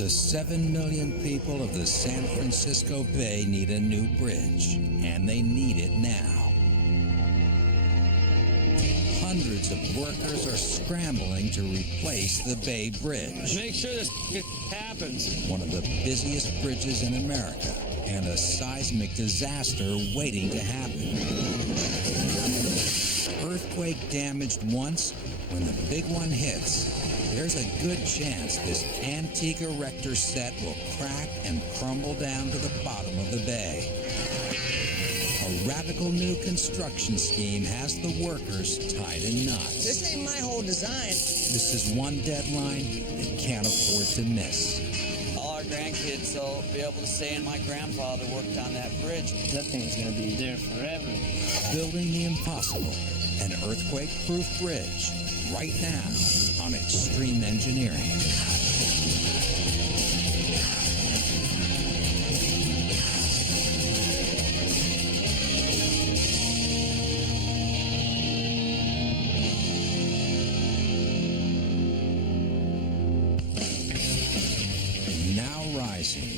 The 7 million people of the San Francisco Bay need a new bridge, and they need it now. Hundreds of workers are scrambling to replace the Bay Bridge. Make sure this happens. One of the busiest bridges in America, and a seismic disaster waiting to happen. Earthquake damaged once. When the big one hits, there's a good chance this antique erector set will crack and crumble down to the bottom of the bay. A radical new construction scheme has the workers tied in knots. This ain't my whole design. This is one deadline they can't afford to miss. All our grandkids will be able to say, and my grandfather worked on that bridge. That thing's going to be there forever. Building the impossible, an earthquake-proof bridge, right now on Extreme Engineering.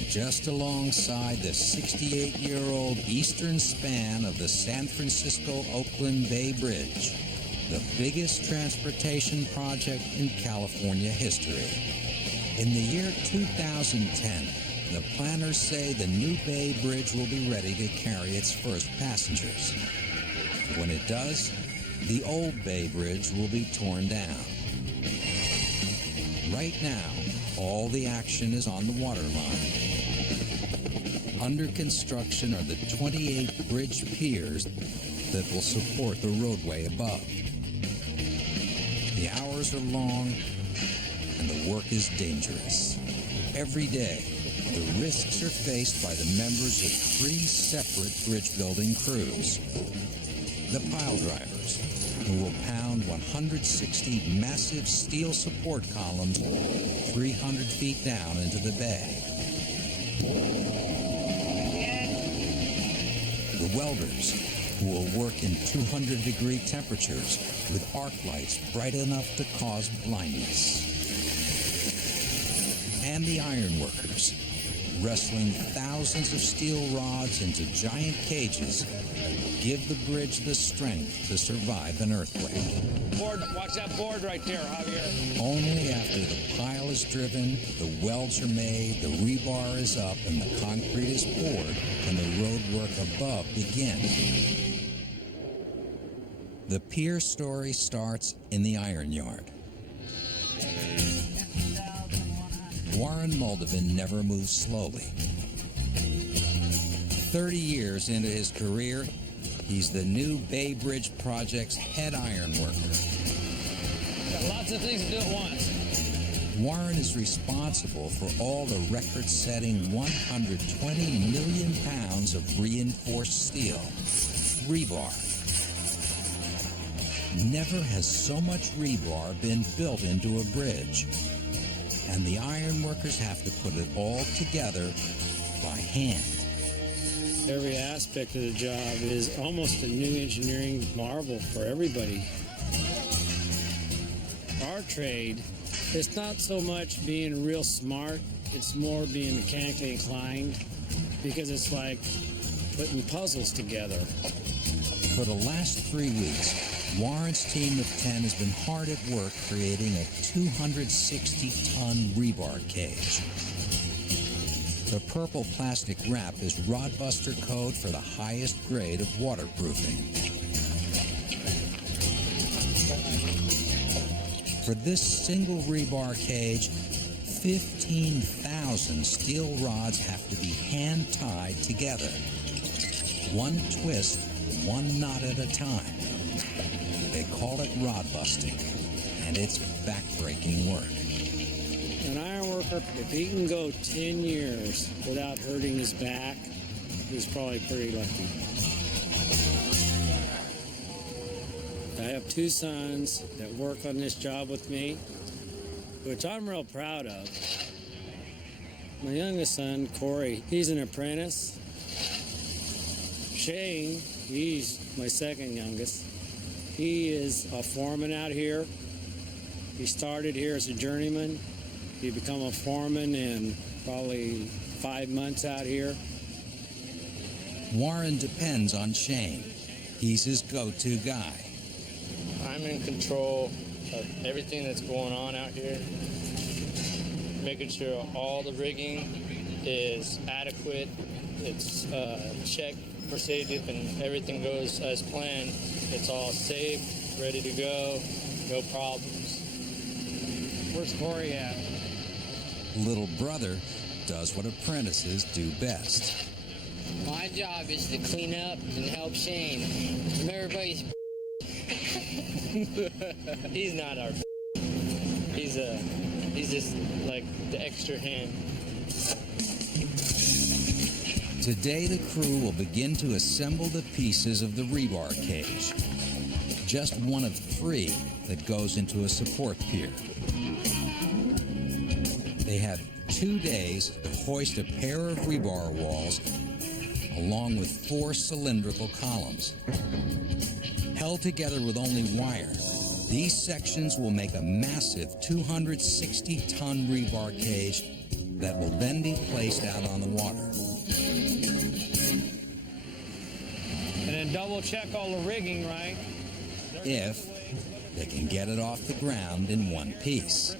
Just alongside the 68-year-old eastern span of the San Francisco-Oakland Bay Bridge, the biggest transportation project in California history. In the year 2010, the planners say the new Bay Bridge will be ready to carry its first passengers. When it does, the old Bay Bridge will be torn down. Right now, all the action is on the waterline. Under construction are the 28 bridge piers that will support the roadway above. The hours are long and the work is dangerous. Every day, the risks are faced by the members of 3 separate bridge-building crews. The pile drivers, who will pound 160 massive steel support columns 300 feet down into the bay. The welders, who will work in 200-degree temperatures with arc lights bright enough to cause blindness. And the iron workers, wrestling thousands of steel rods into giant cages that give the bridge the strength to survive an earthquake. Board, watch that board right there, Javier. Only after the pile is driven, the welds are made, the rebar is up, and the concrete is poured, can the road work above begin. The pier story starts in the iron yard. Warren Moldovan never moves slowly. 30 years into his career, he's the new Bay Bridge Project's head iron worker. Got lots of things to do at once. Warren is responsible for all the record-setting 120 million pounds of reinforced steel, rebar. Never has so much rebar been built into a bridge, and the iron workers have to put it all together by hand. Every aspect of the job is almost a new engineering marvel for everybody. Our trade, it's not so much being real smart, it's more being mechanically inclined, because it's like putting puzzles together. For the last 3 weeks, Warren's team of 10 has been hard at work creating a 260-ton rebar cage. The purple plastic wrap is Rodbuster code for the highest grade of waterproofing. For this single rebar cage, 15,000 steel rods have to be hand-tied together. One twist, one knot at a time. They call it rod busting, and it's back-breaking work. An iron worker, if he can go 10 years without hurting his back, he's probably pretty lucky. I have 2 sons that work on this job with me, which I'm real proud of. My youngest son, Corey, he's an apprentice. Shane, he's my second youngest. He is a foreman out here. He started here as a journeyman. You become a foreman in probably 5 months out here. Warren depends on Shane. He's his go-to guy. I'm in control of everything that's going on out here, making sure all the rigging is adequate, it's checked for safety, and everything goes as planned. It's all safe, ready to go, no problems. Where's Corey at? Little brother does what apprentices do best. My job is to clean up and help Shane from everybody's. He's not our. He's just like the extra hand. Today the crew will begin to assemble the pieces of the rebar cage. Just one of 3 that goes into a support pier. They have 2 days to hoist a pair of rebar walls along with 4 cylindrical columns. Held together with only wire, these sections will make a massive 260-ton rebar cage that will then be placed out on the water. And then double check all the rigging, right? If they can get it off the ground in one piece.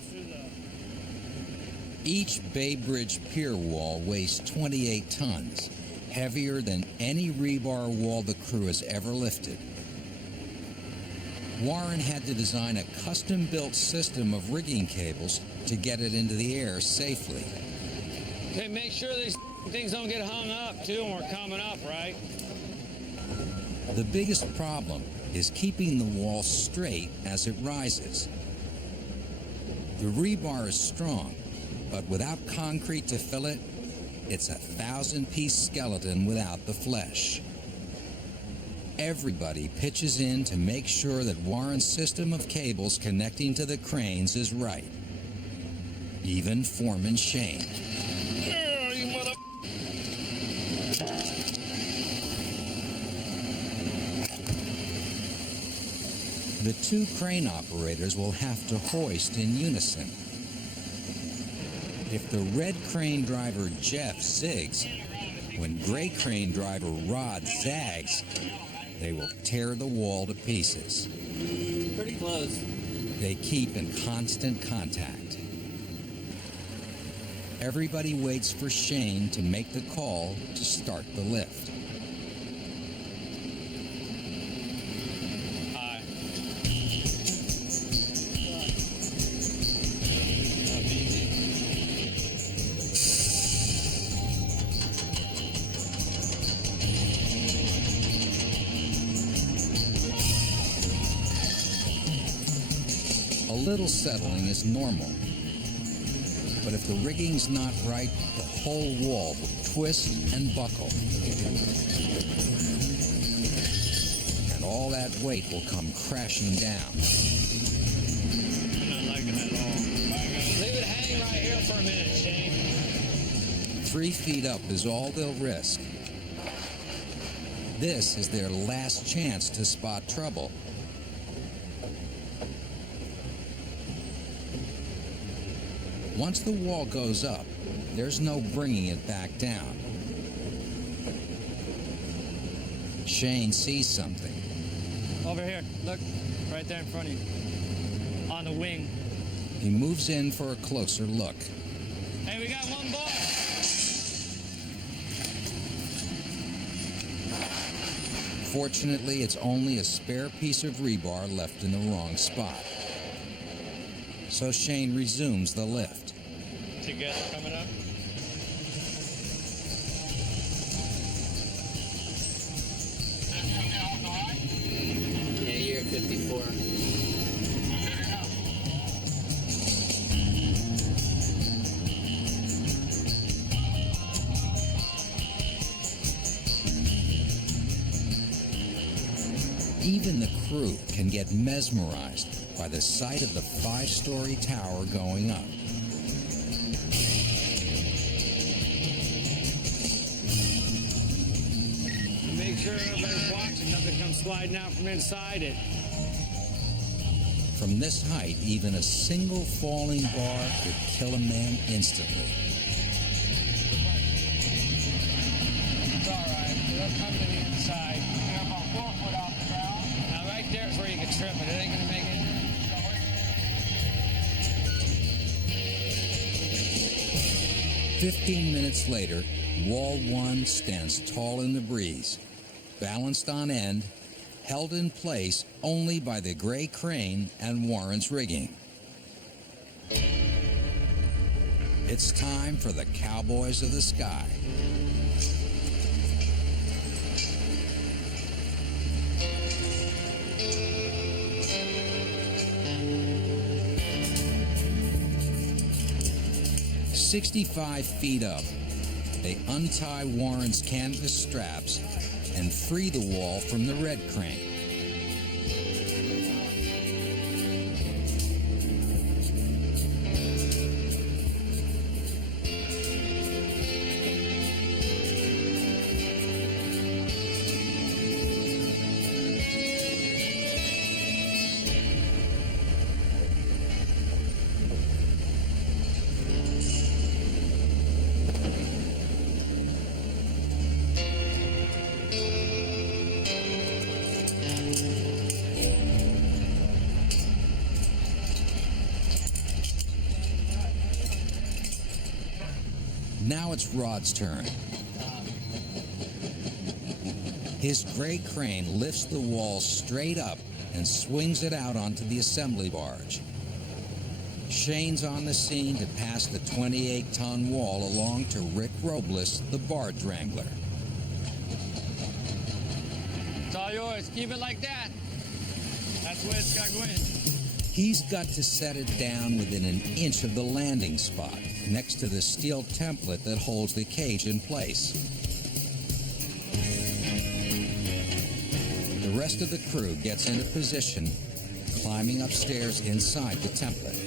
Each Bay Bridge pier wall weighs 28 tons, heavier than any rebar wall the crew has ever lifted. Warren had to design a custom-built system of rigging cables to get it into the air safely. Okay, make sure these things don't get hung up, too, when we're coming up, right? The biggest problem is keeping the wall straight as it rises. The rebar is strong, but without concrete to fill it, it's a 1,000-piece skeleton without the flesh. Everybody pitches in to make sure that Warren's system of cables connecting to the cranes is right. Even Foreman Shane. Yeah, you mother... The 2 crane operators will have to hoist in unison. If the red crane driver Jeff zigs, when gray crane driver Rod zags, they will tear the wall to pieces. Pretty close. They keep in constant contact. Everybody waits for Shane to make the call to start the lift. A little settling is normal. But if the rigging's not right, the whole wall will twist and buckle. And all that weight will come crashing down. I'm not liking that at all. Leave it hang right here for a minute, Shane. 3 feet up is all they'll risk. This is their last chance to spot trouble. Once the wall goes up, there's no bringing it back down. Shane sees something. Over here, look, right there in front of you. On the wing. He moves in for a closer look. Hey, we got one bar. Fortunately, it's only a spare piece of rebar left in the wrong spot. So Shane resumes the lift. Together coming up. Yeah, you're at 54. Even the crew can get mesmerized by the sight of the 5-story tower going up. Make sure everybody's watching, nothing comes sliding out from inside it. From this height, even a single falling bar could kill a man instantly. It's all right. We'll come to the inside. You're about 4 foot off the ground. Now, right there is where you can trip it. It ain't going to make it. 15 minutes later, Wall 1 stands tall in the breeze, balanced on end, held in place only by the gray crane and Warren's rigging. It's time for the Cowboys of the Sky. "65 feet up, they untie Warren's canvas straps and free the wall from the red crane. Now it's Rod's turn. His gray crane lifts the wall straight up and swings it out onto the assembly barge. Shane's on the scene to pass the 28-ton wall along to Rick Robles, the barge wrangler. It's all yours. Keep it like that. That's the way it's got to go in. He's got to set it down within an inch of the landing spot, next to the steel template that holds the cage in place. The rest of the crew gets into position, climbing upstairs inside the template.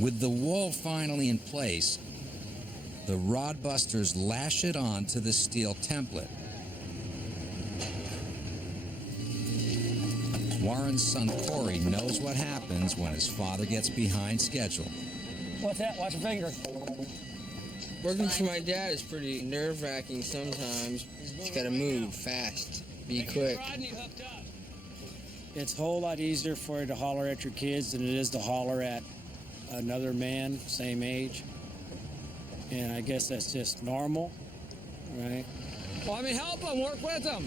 With the wall finally in place, the rod busters lash it on to the steel template. Warren's son Corey knows what happens when his father gets behind schedule. What's that? Watch your finger. Working for my dad is pretty nerve-wracking sometimes. You gotta move fast, be quick. Rodney hooked up. It's a whole lot easier for you to holler at your kids than it is to holler at another man, same age. And I guess that's just normal, right? Well, I mean, help them. Work with them.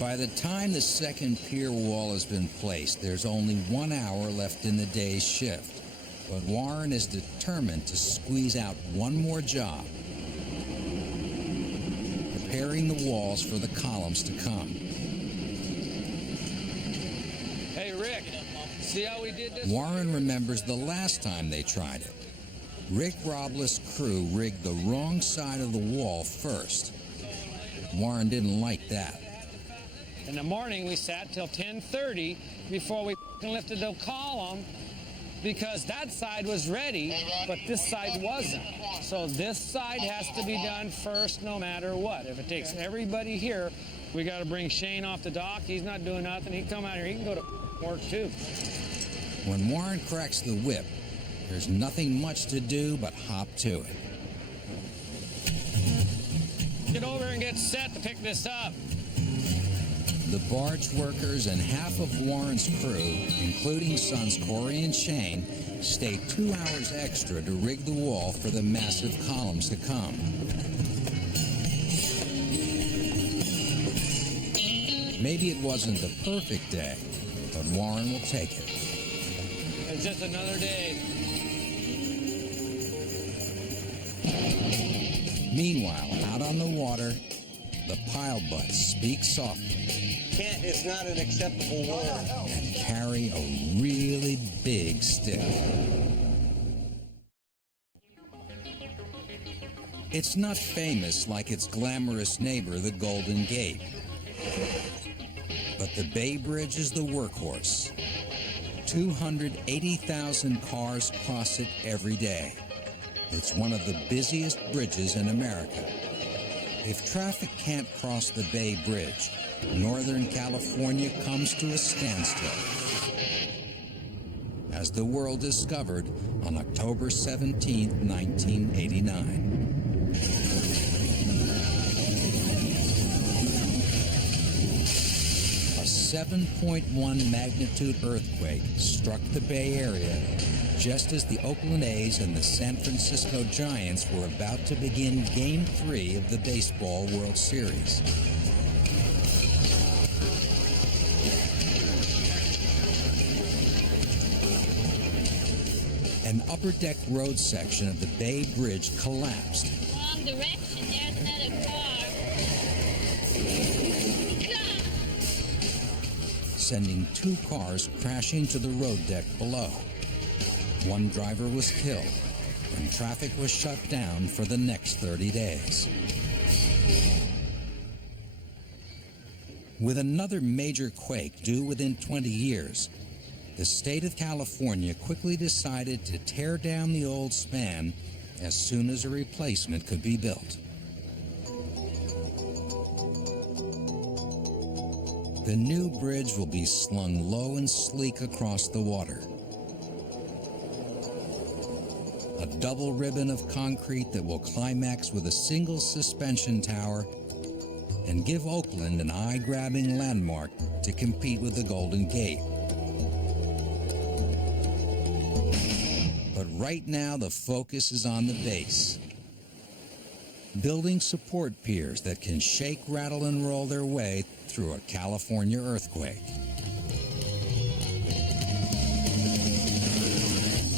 By the time the second pier wall has been placed, there's only 1 hour left in the day's shift. But Warren is determined to squeeze out one more job, preparing the walls for the columns to come. Hey, Rick, see how we did this? Warren remembers the last time they tried it. Rick Robles' crew rigged the wrong side of the wall first. Warren didn't like that. In the morning, we sat till 10:30 before we lifted the column because that side was ready, but this side wasn't. So this side has to be done first no matter what. If it takes everybody here, we got to bring Shane off the dock. He's not doing nothing. He can come out here. He can go to work too. When Warren cracks the whip, there's nothing much to do but hop to it. Get over and get set to pick this up. The barge workers and half of Warren's crew, including sons Corey and Shane, stay 2 hours extra to rig the wall for the massive columns to come. Maybe it wasn't the perfect day, but Warren will take it. It's just another day. Meanwhile, out on the water, the pile butts speak softly It's not an acceptable word. and carry a really big stick. It's not famous like its glamorous neighbor, the Golden Gate. But the Bay Bridge is the workhorse. 280,000 cars cross it every day. It's one of the busiest bridges in America. If traffic can't cross the Bay Bridge, Northern California comes to a standstill. As the world discovered on October 17, 1989. A 7.1 magnitude earthquake struck the Bay Area just as the Oakland A's and the San Francisco Giants were about to begin Game 3 of the Baseball World Series. An upper deck road section of the Bay Bridge collapsed. Wrong direction, there's another car. Sending 2 cars crashing to the road deck below. 1 driver was killed, and traffic was shut down for the next 30 days. With another major quake due within 20 years, the state of California quickly decided to tear down the old span as soon as a replacement could be built. The new bridge will be slung low and sleek across the water. A double ribbon of concrete that will climax with a single suspension tower and give Oakland an eye-grabbing landmark to compete with the Golden Gate. But right now the focus is on the base. Building support piers that can shake, rattle, and roll their way through a California earthquake.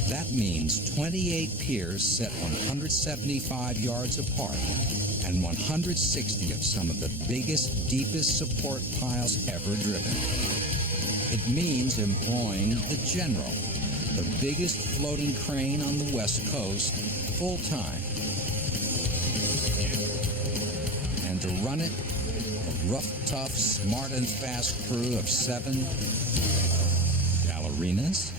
That means 28 piers set 175 yards apart and 160 of some of the biggest, deepest support piles ever driven. It means employing the General, the biggest floating crane on the West Coast, full-time. And to run it, a rough, tough, smart, and fast crew of 7 ballerinas.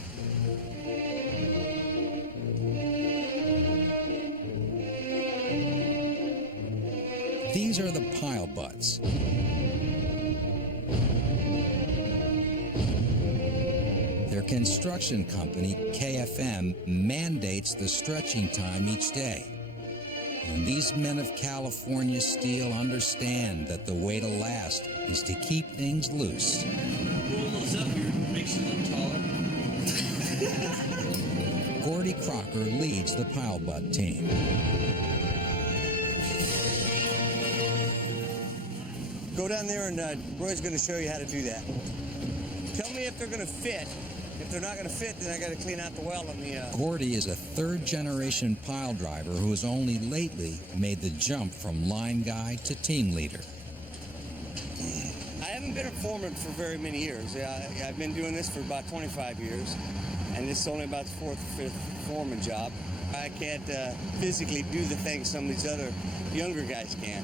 These are the pile butts. Their construction company, KFM, mandates the stretching time each day. And these men of California steel understand that the way to last is to keep things loose. Roll those up here, makes you look taller. Gordy Crocker leads the pile butt team. Go down there and Roy's going to show you how to do that. Tell me if they're going to fit. If they're not going to fit, then I got to clean out the well on the... Gordy is a third-generation pile driver who has only lately made the jump from line guy to team leader. I haven't been a foreman for very many years. I've been doing this for about 25 years, and this is only about the 4th or 5th foreman job. I can't physically do the things some of these other younger guys can.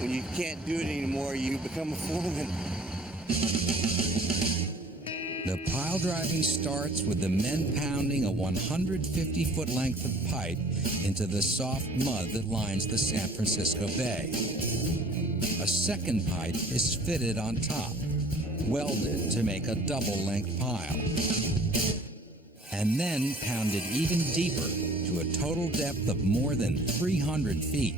When you can't do it anymore, you become a foreman. The pile driving starts with the men pounding a 150-foot length of pipe into the soft mud that lines the San Francisco Bay. A second pipe is fitted on top, welded to make a double-length pile, and then pounded even deeper to a total depth of more than 300 feet.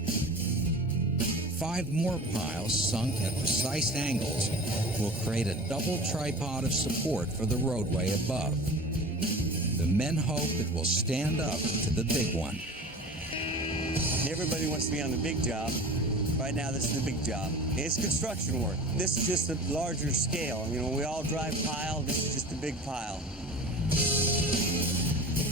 5 more piles sunk at precise angles will create a double tripod of support for the roadway above. The men hope it will stand up to the big one. Everybody wants to be on the big job. Right now, this is the big job. It's construction work. This is just a larger scale. You know, we all drive pile. This is just a big pile.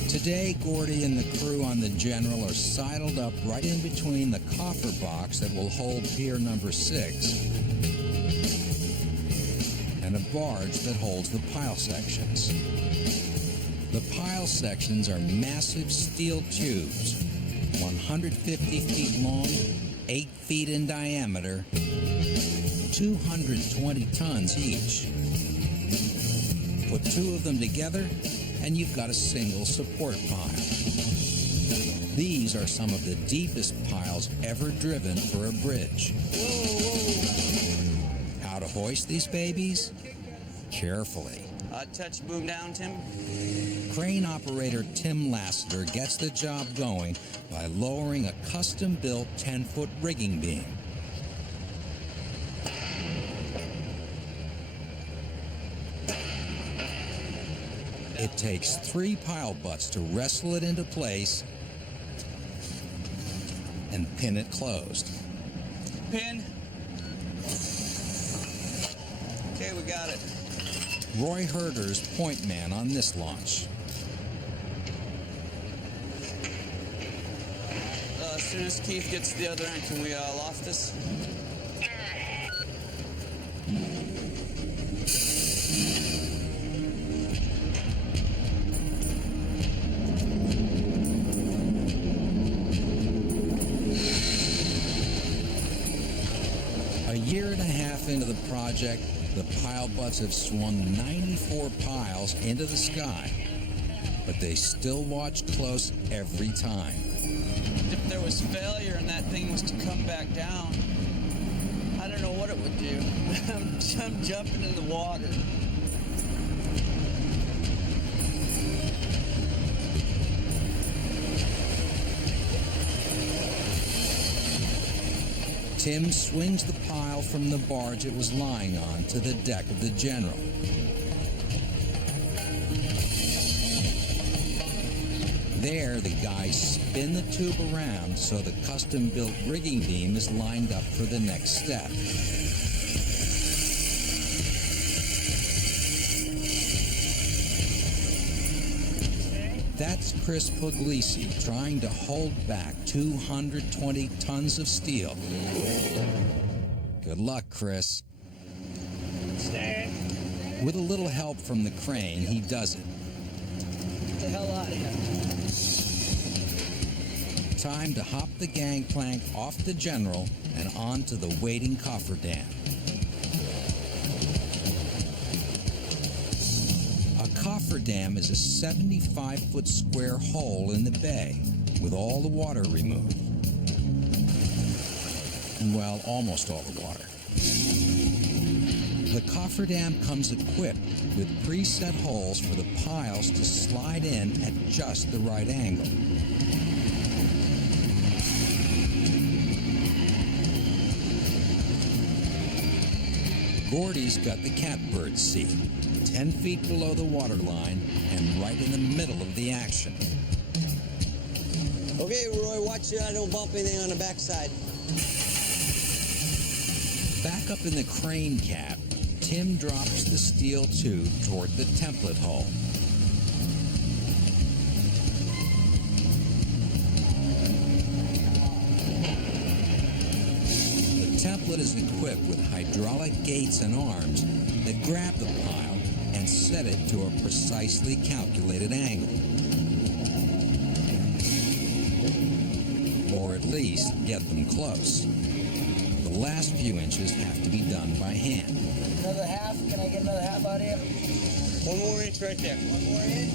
Today, Gordy and the crew on the General are sidled up right in between the coffer box that will hold pier number 6 and a barge that holds the pile sections. The pile sections are massive steel tubes, 150 feet long, 8 feet in diameter, 220 tons each. Put Put two of them together, and you've got a single support pile. These are some of the deepest piles ever driven for a bridge. How to hoist these babies? Carefully. Touch boom down, Tim. Crane operator Tim Lassiter gets the job going by lowering a custom-built 10-foot rigging beam. It takes 3 pile butts to wrestle it into place and pin it closed. Pin. Okay, we got it. Roy Herder's point man on this launch. As soon as Keith gets to the other end, can we loft this? A year and a half into the project, the pile butts have swung 94 piles into the sky, but they still watch close every time. If there was failure and that thing was to come back down, I don't know what it would do. I'm jumping in the water. Tim swings the pile from the barge it was lying on to the deck of the General. There, the guys spin the tube around so the custom-built rigging beam is lined up for the next step. That's Chris Puglisi trying to hold back 220 tons of steel. Good luck, Chris. With a little help from the crane, he does it. Get the hell out of here. Time to hop the gangplank off the General and onto the waiting cofferdam. A cofferdam is a 75-foot square hole in the bay with all the water removed. Well, almost all the water. The cofferdam comes equipped with preset holes for the piles to slide in at just the right angle. Gordy's got the catbird seat, 10 feet below the waterline and right in the middle of the action. Okay, Roy, watch I don't bump anything on the backside. Back up in the crane cap, Tim drops the steel tube toward the template hole. The template is equipped with hydraulic gates and arms that grab the pile and set it to a precisely calculated angle. Or at least get them close. The last few inches have to be done by hand. Another half? Can I get another half out of here? 1 more inch right there. 1 more inch?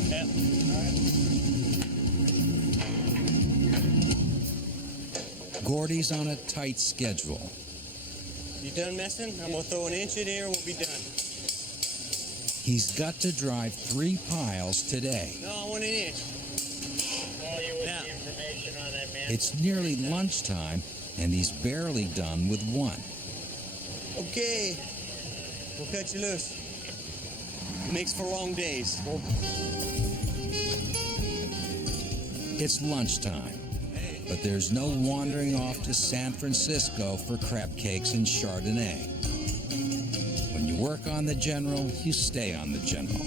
Yep. Gordy's on a tight schedule. You done messing? I'm going to throw an inch in here and we'll be done. He's got to drive 3 piles today. No, I want an inch. Now. It's nearly lunchtime, and he's barely done with 1. Okay. We'll cut you loose. It makes for long days. It's lunchtime, but there's no wandering off to San Francisco for crab cakes and Chardonnay. When you work on the General, you stay on the General.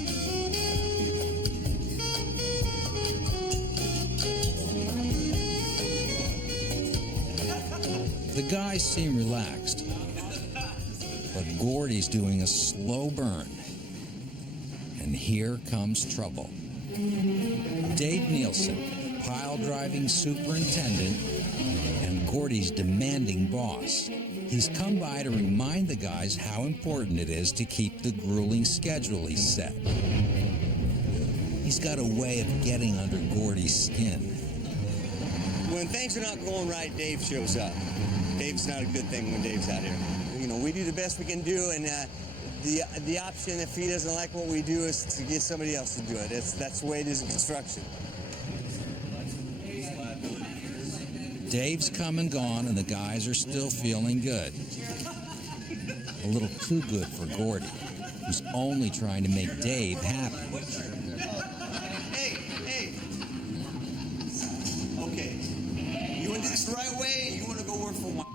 The guys seem relaxed, but Gordy's doing a slow burn. And here comes trouble. Dave Nielsen, pile driving superintendent, and Gordy's demanding boss, He's come by to remind the guys how important it is to keep the grueling schedule he's set. He's got a way of getting under Gordy's skin. When things are not going right, Dave shows up. Dave's not a good thing when Dave's out here. You know, we do the best we can do, and the option, if he doesn't like what we do, is to get somebody else to do it. That's the way it is in construction. Dave's come and gone, and the guys are still feeling good. A little too good for Gordy, who's only trying to make Dave happy. Hey. Okay. You want to do this the right way? You want to go work for one?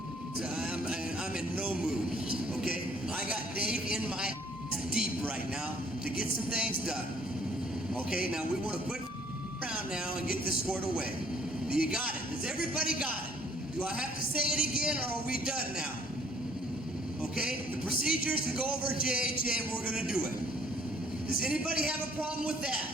I'm in no mood. Okay. I got Dave in my deep right now to get some things done. Okay. Now we want to quit around now and get this squared away. Do you got it? Does everybody got it? Do I have to say it again, or are we done now? Okay? The procedure is to go over JHA, and we're going to do it. Does anybody have a problem with that?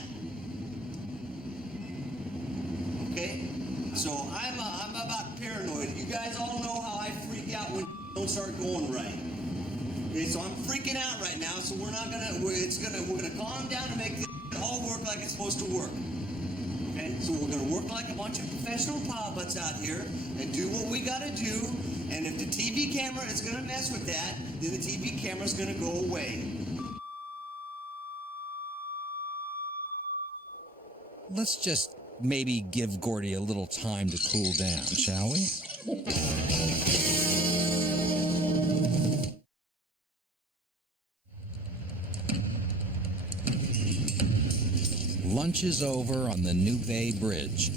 Okay? So I'm about paranoid. You guys all know how I freak out when don't start going right. Okay? So I'm freaking out right now. So we're gonna calm down and make this all work like it's supposed to work. Okay, so we're going to work like a bunch of professional pilots out here and do what we got to do. And if the TV camera is going to mess with that, then the TV camera is going to go away. Let's just maybe give Gordy a little time to cool down, shall we? Lunch is over on the New Bay Bridge,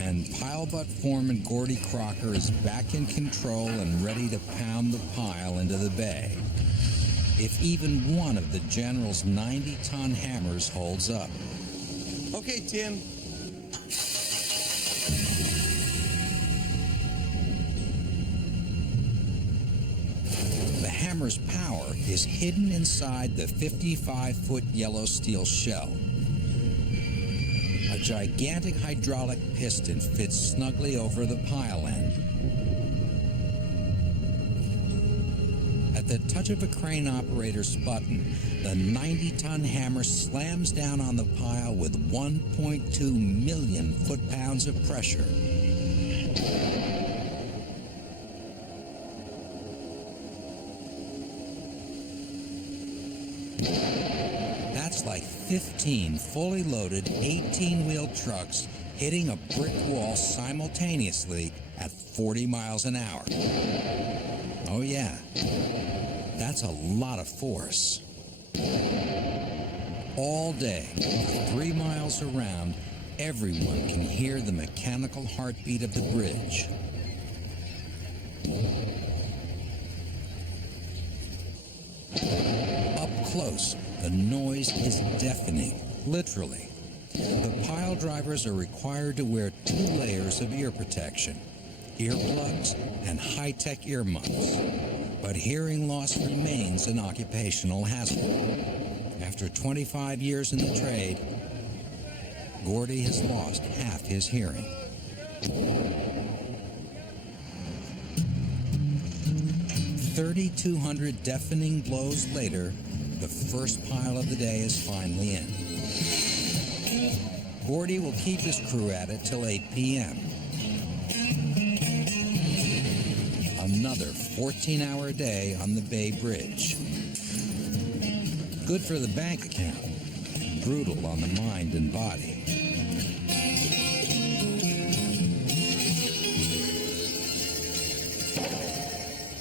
and Pilebutt Foreman Gordy Crocker is back in control and ready to pound the pile into the bay, if even one of the General's 90-ton hammers holds up. Okay, Tim. The hammer's power is hidden inside the 55-foot yellow steel shell. A gigantic hydraulic piston fits snugly over the pile end. At the touch of a crane operator's button, the 90-ton hammer slams down on the pile with 1.2 million foot-pounds of pressure. That's like 15 fully loaded 18-wheel trucks hitting a brick wall simultaneously at 40 miles an hour. Oh yeah, that's a lot of force. All day, 3 miles around, everyone can hear the mechanical heartbeat of the bridge. Up close, the noise is deafening, literally. The pile drivers are required to wear 2 layers of ear protection, earplugs and high-tech ear muffs. But hearing loss remains an occupational hazard. After 25 years in the trade, Gordy has lost half his hearing. $3,200 deafening blows later, the first pile of the day is finally in. Gordy will keep his crew at it till 8 p.m. Another 14-hour day on the Bay Bridge. Good for the bank account, brutal on the mind and body.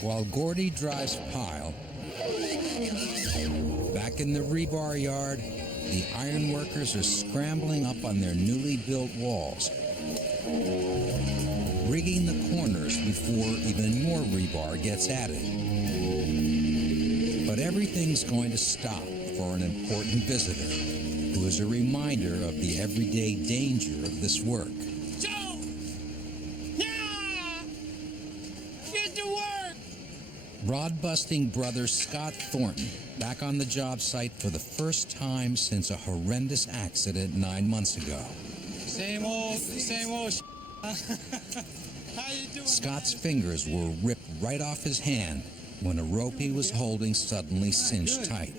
While Gordy drives pile, back in the rebar yard, the iron workers are scrambling up on their newly built walls, rigging the corners before even more rebar gets added. But everything's going to stop for an important visitor, who is a reminder of the everyday danger of this work. Joe! Yeah! Get to work! Rod-busting brother Scott Thornton, back on the job site for the first time since a horrendous accident 9 months ago. Same old How you doing? Scott's fingers were ripped right off his hand when a rope he was holding suddenly cinched tight.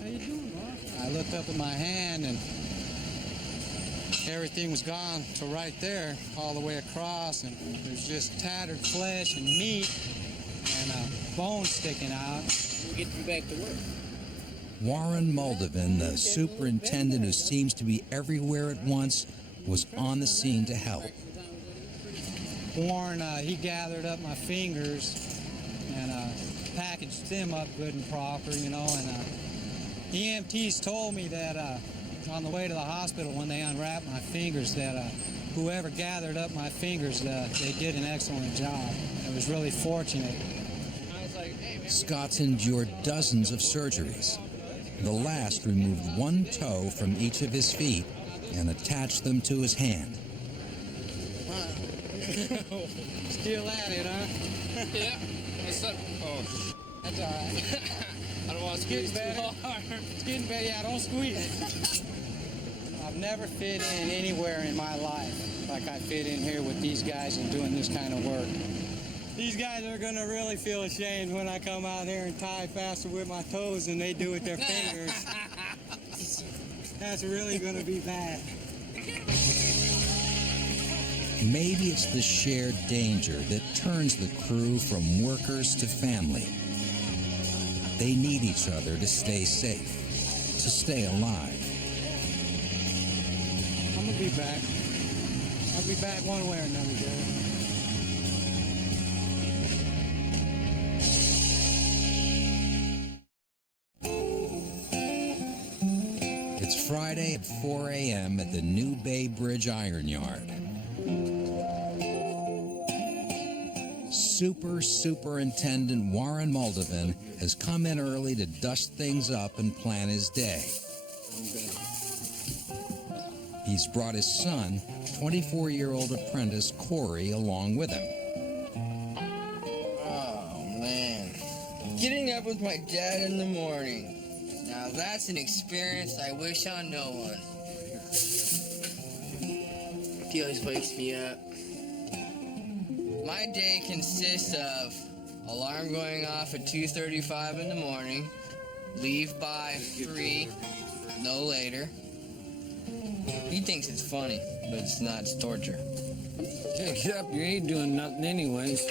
How you doing, boss? I looked up at my hand and everything was gone to right there, all the way across, and there's just tattered flesh and meat and a bone sticking out. We'll get you back to work. Warren Moldovan, the superintendent who seems to be everywhere at once, was on the scene to help. Warren, he gathered up my fingers and packaged them up good and proper, you know, and EMTs told me that on the way to the hospital when they unwrapped my fingers that whoever gathered up my fingers, they did an excellent job. It was really fortunate. Scott's endured dozens of surgeries. The last removed one toe from each of his feet and attached them to his hand. Still at it, huh? Yeah. What's up? Oh, That's all right. I don't want to squeeze too hard. It's getting better. Yeah, don't squeeze it. I've never fit in anywhere in my life like I fit in here with these guys and doing this kind of work. These guys are going to really feel ashamed when I come out here and tie faster with my toes than they do with their fingers. That's really going to be bad. Maybe it's the shared danger that turns the crew from workers to family. They need each other to stay safe, to stay alive. I'm going to be back. I'll be back one way or another, Jerry. It's Friday at 4 a.m. at the New Bay Bridge Iron Yard. Superintendent Warren Moldovan has come in early to dust things up and plan his day. He's brought his son, 24-year-old apprentice Corey, along with him. Oh, man. Getting up with my dad in the morning. Now that's an experience I wish on no one. He always wakes me up. My day consists of alarm going off at 2:35 in the morning, leave by 3, no later. He thinks it's funny, but it's not. It's torture. Get up, you ain't doing nothing anyways.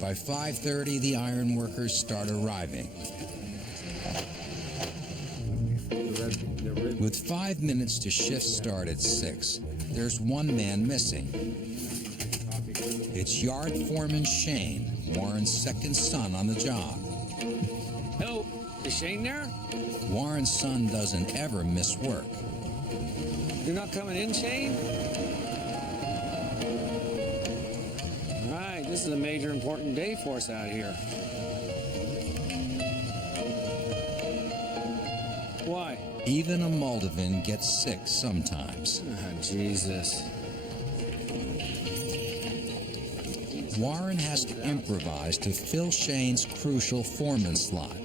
By 5:30, the iron workers start arriving. With 5 minutes to shift start at 6, there's one man missing. It's yard foreman Shane, Warren's second son on the job. Hello, is Shane there? Warren's son doesn't ever miss work. You're not coming in, Shane? All right, this is a major important day for us out here. Why? Even a Moldovan gets sick sometimes. Oh, Jesus. Warren has to improvise to fill Shane's crucial foreman slot.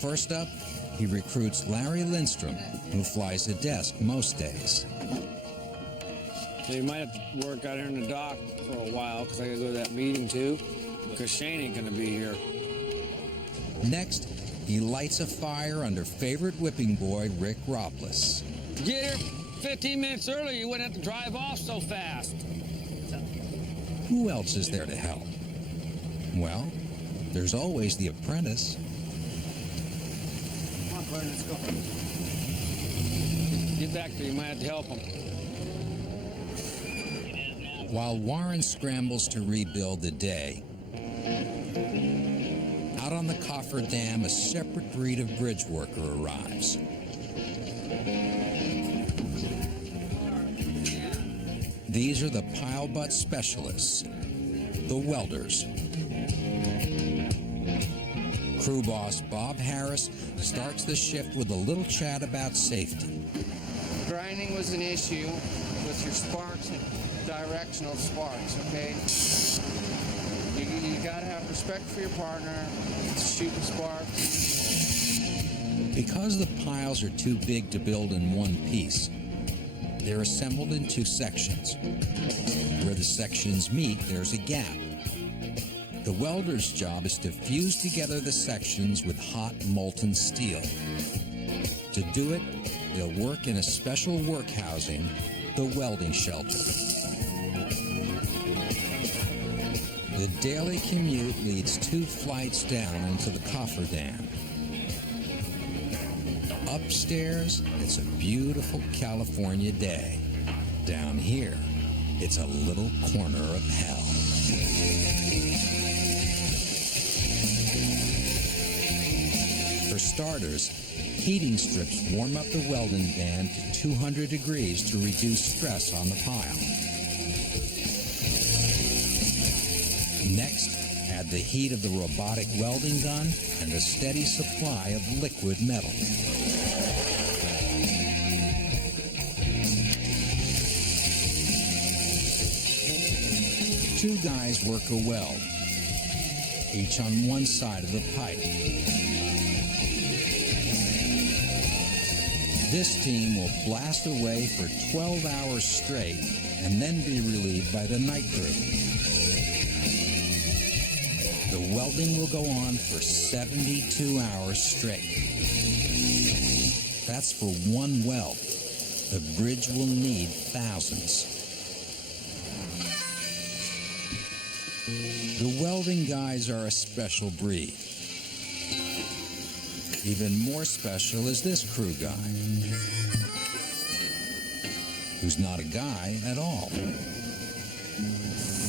First up, he recruits Larry Lindstrom, who flies a desk most days. So you might have to work out here in the dock for a while because I got to go to that meeting too, because Shane ain't going to be here. Next, he lights a fire under favorite whipping boy Rick Robles. Get here 15 minutes earlier, you wouldn't have to drive off so fast. Who else is there to help? Well, there's always the apprentice. Come on, Claire, let's go. Get back there, you might have to help him. While Warren scrambles to rebuild the day, out on the coffer dam, a separate breed of bridge worker arrives. These are the pile butt specialists, the welders. Crew boss Bob Harris starts the shift with a little chat about safety. Grinding was an issue with your sparks and directional sparks, okay? You gotta have respect for your partner, shoot the sparks. Because the piles are too big to build in one piece, they're assembled in two sections. Where the sections meet, there's a gap. The welder's job is to fuse together the sections with hot molten steel. To do it, they'll work in a special work housing, the welding shelter. The daily commute leads 2 flights down into the cofferdam. Upstairs, it's a beautiful California day. Down here, it's a little corner of hell. For starters, heating strips warm up the welding band to 200 degrees to reduce stress on the pile. Next, add the heat of the robotic welding gun and a steady supply of liquid metal. Two guys work a weld, each on one side of the pipe. This team will blast away for 12 hours straight and then be relieved by the night crew. The welding will go on for 72 hours straight. That's for one weld. The bridge will need thousands. The welding guys are a special breed. Even more special is this crew guy, who's not a guy at all.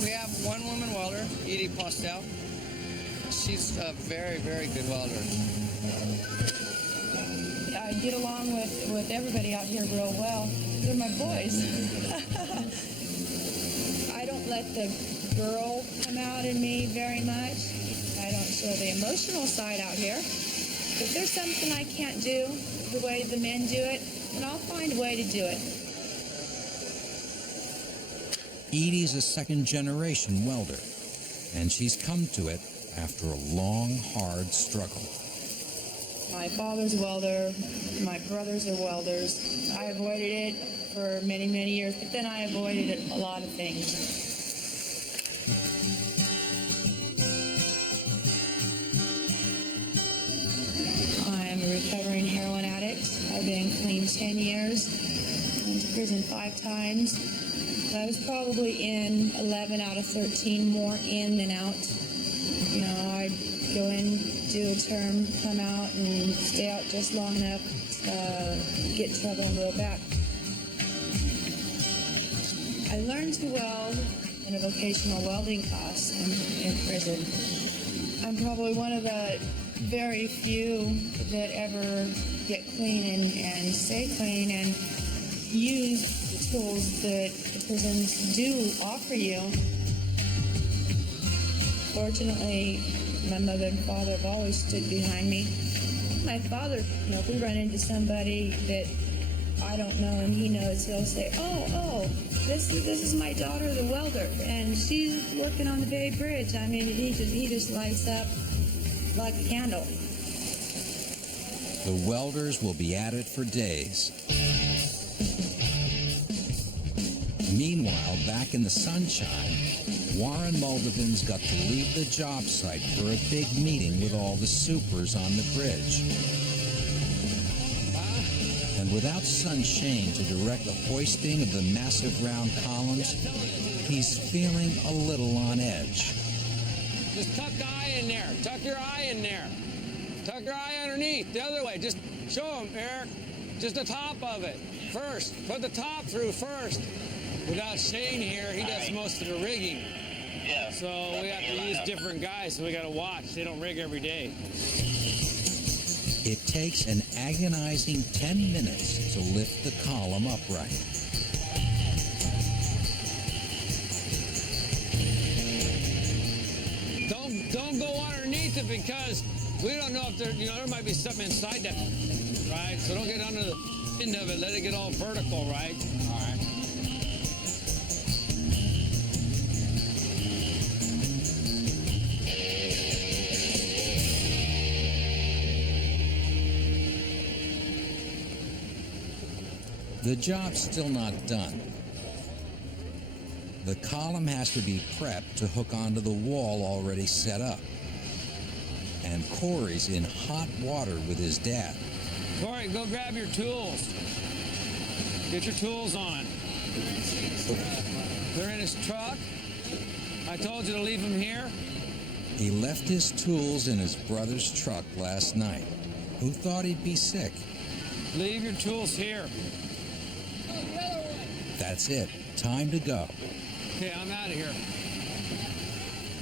We have one woman welder, Edie Postel. She's a very, very good welder. I get along with everybody out here real well. They're my boys. I don't let the girl come out in me very much. I don't show the emotional side out here. If there's something I can't do the way the men do it, then I'll find a way to do it. Edie's a second-generation welder, and she's come to it after a long, hard struggle. My father's a welder. My brothers are welders. I avoided it for many, many years, but then I avoided a lot of things. I'm a recovering heroin addict. I've been clean 10 years. Went to prison 5 times. I was probably in 11 out of 13, more in than out. You know, I'd go in, do a term, come out, and stay out just long enough to get in trouble and go back. I learned to weld in a vocational welding class in prison. I'm probably one of the very few that ever get clean and stay clean and use the tools that the prisons do offer you. Fortunately, my mother and father have always stood behind me. My father, you know, if we run into somebody that I don't know and he knows, he'll say, oh, this is my daughter, the welder, and she's working on the Bay Bridge. I mean, he just lights up like a candle. The welders will be at it for days. Meanwhile, back in the sunshine, Warren Moldovan's got to leave the job site for a big meeting with all the supers on the bridge. And without Son Shane to direct the hoisting of the massive round columns, he's feeling a little on edge. Just tuck the eye in there. Tuck your eye in there. Tuck your eye underneath. The other way. Just show him, Eric. Just the top of it. First. Put the top through first. Without Shane here, he does most of the rigging. Yeah. So we have to use different guys, so we got to watch. They don't rig every day. It takes an agonizing 10 minutes to lift the column upright. Don't go underneath it because we don't know if there might be something inside that, right? So don't get under the end of it. Let it get all vertical, right? All right. The job's still not done. The column has to be prepped to hook onto the wall already set up. And Corey's in hot water with his dad. Corey, go grab your tools. Get your tools on. They're in his truck. I told you to leave them here. He left his tools in his brother's truck last night. Who thought he'd be sick? Leave your tools here. That's it. Time to go. Okay, I'm out of here.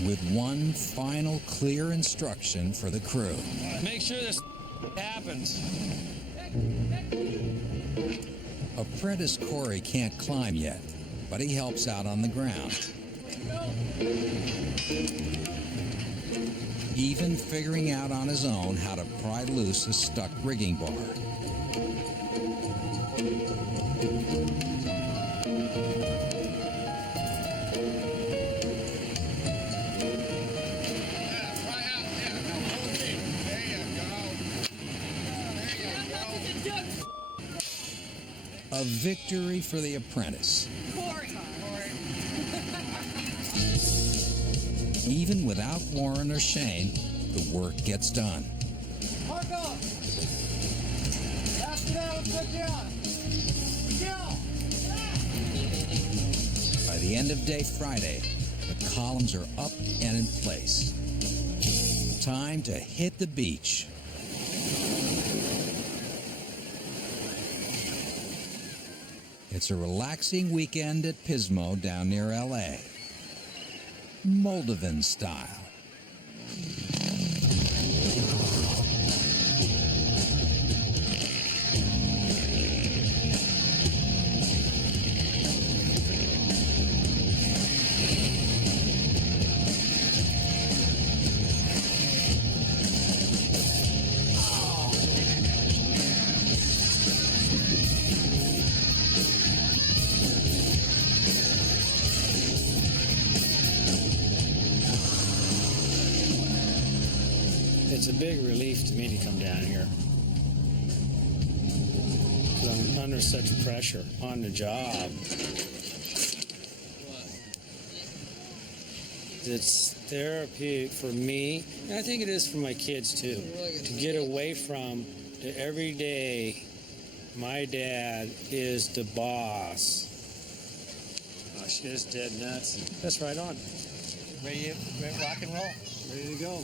With one final clear instruction for the crew. Make sure this happens. Apprentice Corey can't climb yet, but he helps out on the ground. Even figuring out on his own how to pry loose a stuck rigging bar. A victory for the apprentice. Even without Warren or Shane, the work gets done. By the end of day Friday, the columns are up and in place. Time to hit the beach. It's a relaxing weekend at Pismo down near L.A. Moldovan style. It's a big relief to me to come down here. Because I'm under such pressure on the job. It's therapeutic for me, and I think it is for my kids too, to get away from the everyday, my dad is the boss. Oh, she is dead nuts. That's right on. Ready to rock and roll? Ready to go.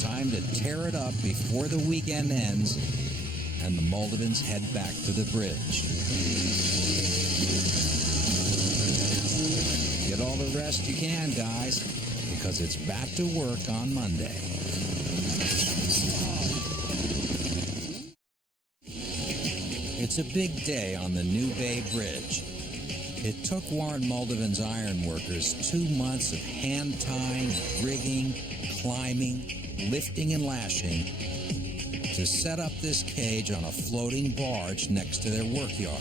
Time to tear it up before the weekend ends and the Moldovans head back to the bridge. Get all the rest you can, guys, because it's back to work on Monday. It's a big day on the New Bay Bridge. It took Warren Moldovan's iron workers 2 months of hand tying, rigging, climbing, lifting and lashing to set up this cage on a floating barge next to their work yard.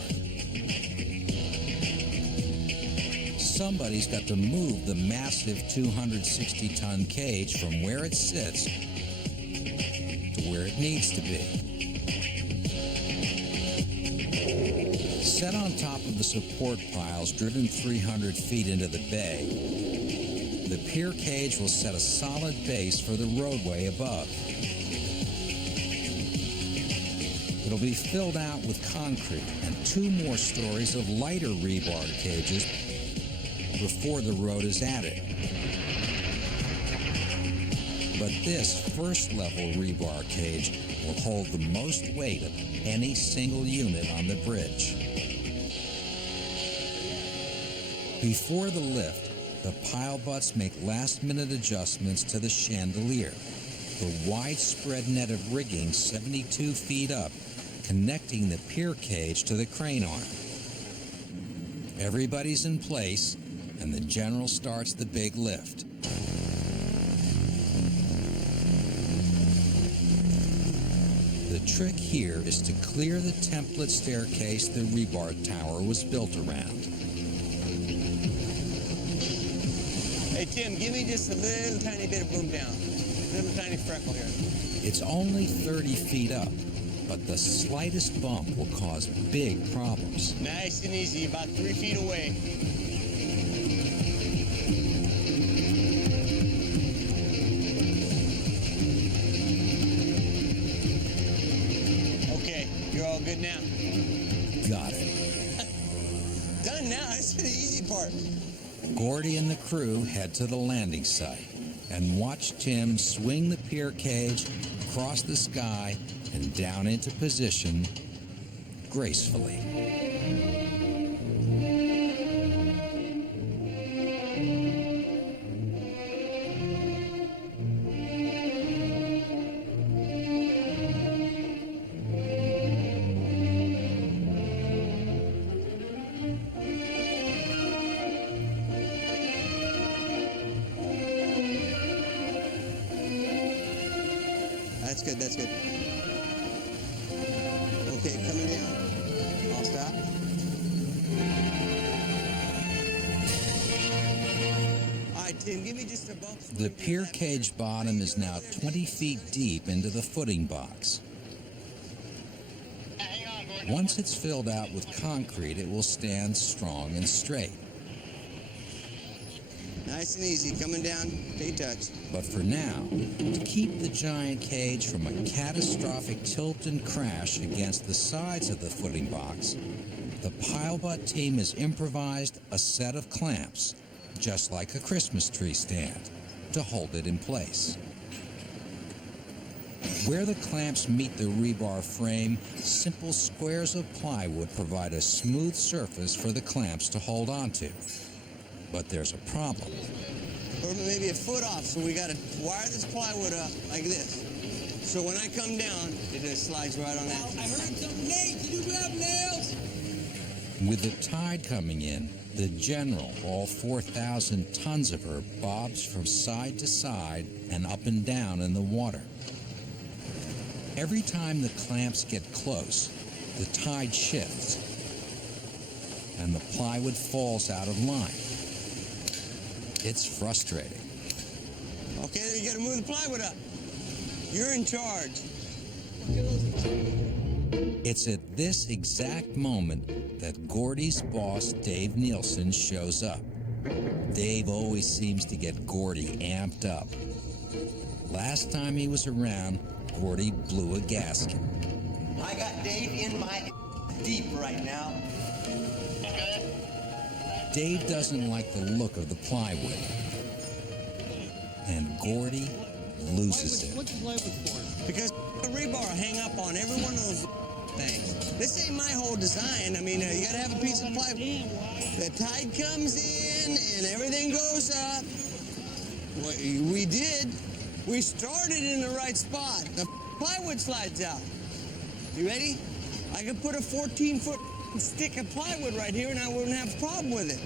Somebody's got to move the massive 260-ton cage from where it sits to where it needs to be. Set on top of the support piles driven 300 feet into the bay, the pier cage will set a solid base for the roadway above. It'll be filled out with concrete and 2 more stories of lighter rebar cages before the road is added. But this first-level rebar cage will hold the most weight of any single unit on the bridge. Before the lift, the pile butts make last-minute adjustments to the chandelier, the widespread net of rigging 72 feet up, connecting the pier cage to the crane arm. Everybody's in place, and the general starts the big lift. The trick here is to clear the template staircase the rebar tower was built around. Hey, Tim, give me just a little tiny bit of boom down. little tiny freckle here. It's only 30 feet up, but the slightest bump will cause big problems. Nice and easy, about 3 feet away. Okay, you're all good now. Got it. Done now, that's the easy part. Gordy and the crew head to the landing site and watch Tim swing the pier cage across the sky and down into position gracefully. That's good, that's good. Okay, coming down. I'll stop. All right, Tim, give me just a bump. The pier cage bottom is now 20 feet deep into the footing box. Once it's filled out with concrete, it will stand strong and straight. Nice and easy, coming down, stay touch. But for now, to keep the giant cage from a catastrophic tilt and crash against the sides of the footing box, the pile-butt team has improvised a set of clamps, just like a Christmas tree stand, to hold it in place. Where the clamps meet the rebar frame, simple squares of plywood provide a smooth surface for the clamps to hold onto. But there's a problem. Or maybe a foot off, so we got to wire this plywood up like this. So when I come down, it just slides right on that. I heard something. Nate, did you grab nails? With the tide coming in, the General, all 4,000 tons of her, bobs from side to side and up and down in the water. Every time the clamps get close, the tide shifts, and the plywood falls out of line. It's frustrating. Okay, then you got to move the plywood up. You're in charge. It's at this exact moment that Gordy's boss, Dave Nielsen, shows up. Dave always seems to get Gordy amped up. Last time he was around, Gordy blew a gasket. I got Dave in my deep right now. Dave doesn't like the look of the plywood, and Gordy loses it. What's the plywood for? Because the rebar hang up on every one of those things. This ain't my whole design. I mean, you got to have a piece of plywood. The tide comes in and everything goes up. We did. We started in the right spot. The plywood slides out. You ready? I could put a 14-foot stick of plywood right here and I wouldn't have a problem with it.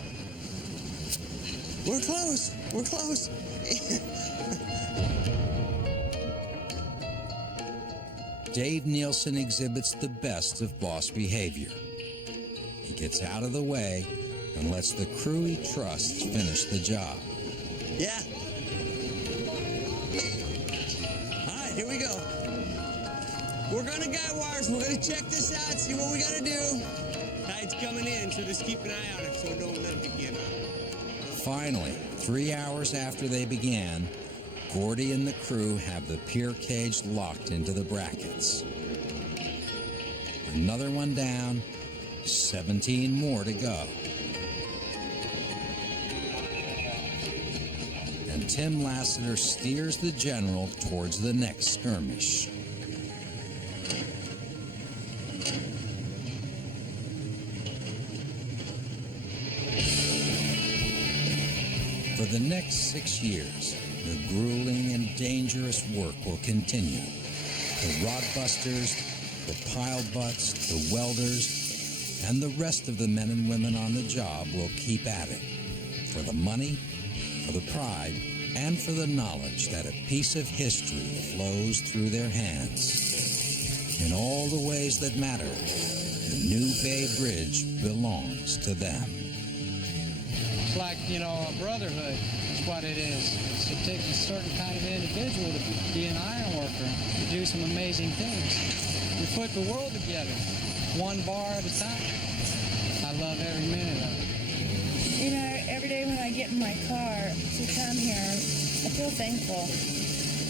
We're close. We're close. Dave Nielsen exhibits the best of boss behavior. He gets out of the way and lets the crew he trusts finish the job. Yeah. All right, here we go. We're gonna guy wires. We're gonna check this out, see what we gotta do. Tide's coming in, so just keep an eye on it so don't let it begin. Finally, 3 hours after they began, Gordy and the crew have the pier cage locked into the brackets. Another one down, 17 more to go. And Tim Lassiter steers the General towards the next skirmish. For the next 6 years, the grueling and dangerous work will continue. The rod busters, the pile butts, the welders, and the rest of the men and women on the job will keep at it. For the money, for the pride, and for the knowledge that a piece of history flows through their hands. In all the ways that matter, the new Bay Bridge belongs to them. It's like, you know, a brotherhood is what it is. It takes a certain kind of individual to be an iron worker, to do some amazing things. We put the world together, one bar at a time. I love every minute of it. You know, every day when I get in my car to come here, I feel thankful.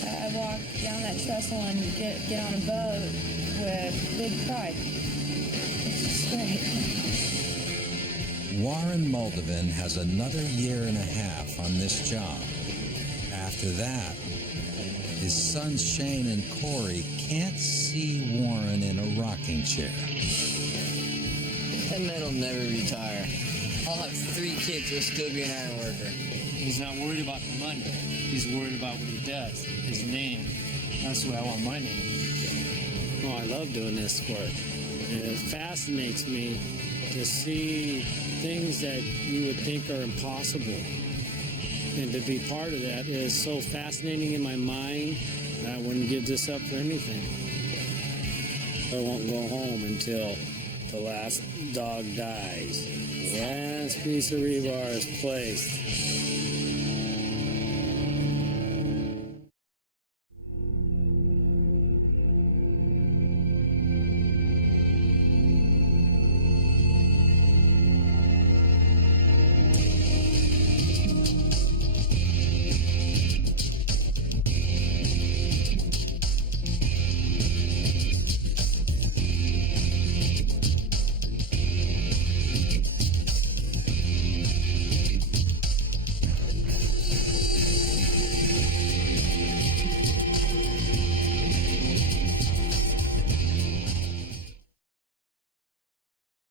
I walk down that trestle and get on a boat with big pride. It's great. Warren Moldovan has another year and a half on this job. After that, his sons Shane and Corey can't see Warren in a rocking chair. That man will never retire. I'll have 3 kids who'll still be an iron worker. He's not worried about the money. He's worried about what he does, his name. That's why I want my name. Oh, I love doing this work. And it fascinates me to see things that you would think are impossible. And to be part of that is so fascinating in my mind that I wouldn't give this up for anything. I won't go home until the last dog dies. The last piece of rebar is placed.